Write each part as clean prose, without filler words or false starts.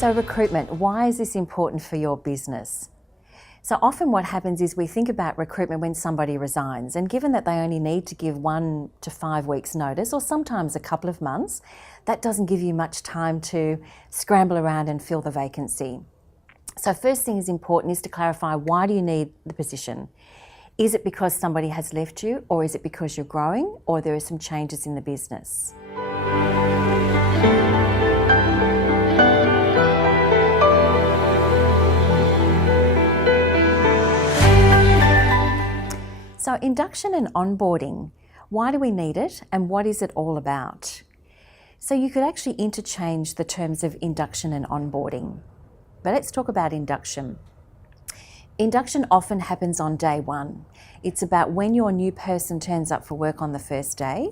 So recruitment, why is this important for your business? So often what happens is we think about recruitment when somebody resigns, and given that they only need to give 1 to 5 weeks notice, or sometimes a couple of months, that doesn't give you much time to scramble around and fill the vacancy. So first thing is important is to clarify, why do you need the position? Is it because somebody has left you, or is it because you're growing, or there are some changes in the business? So induction and onboarding, why do we need it and what is it all about? So you could actually interchange the terms of induction and onboarding, but let's talk about induction. Induction often happens on day one. It's about when your new person turns up for work on the first day.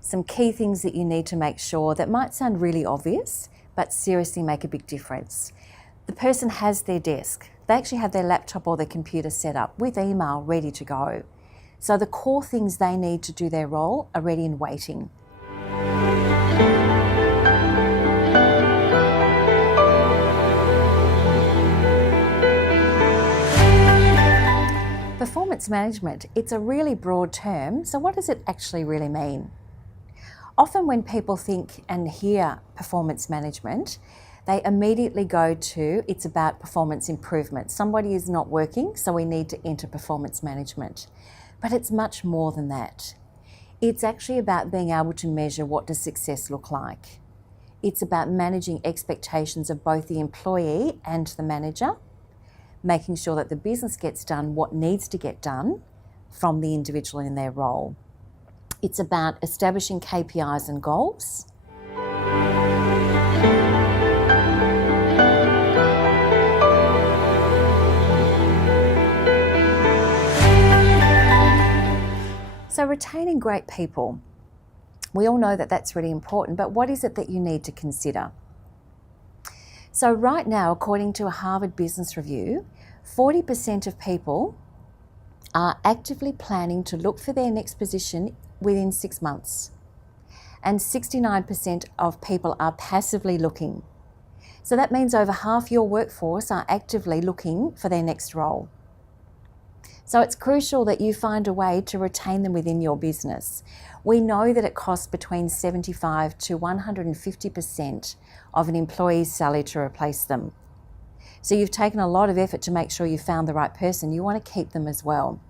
Some key things that you need to make sure that might sound really obvious, but seriously make a big difference. The person has their desk. They actually have their laptop or their computer set up with email ready to go. So the core things they need to do their role are ready and waiting. Performance management, it's a really broad term, so what does it actually really mean? Often when people think and hear performance management, they immediately go to, it's about performance improvement. Somebody is not working, so we need to enter performance management. But it's much more than that. It's actually about being able to measure, what does success look like. It's about managing expectations of both the employee and the manager, making sure that the business gets done what needs to get done from the individual in their role. It's about establishing KPIs and goals. So retaining great people, we all know that that's really important, but what is it that you need to consider? So right now, according to a Harvard Business Review, 40% of people are actively planning to look for their next position within 6 months. And 69% of people are passively looking. So that means over half your workforce are actively looking for their next role. So it's crucial that you find a way to retain them within your business. We know that it costs between 75 to 150% of an employee's salary to replace them. So you've taken a lot of effort to make sure you found the right person. You want to keep them as well.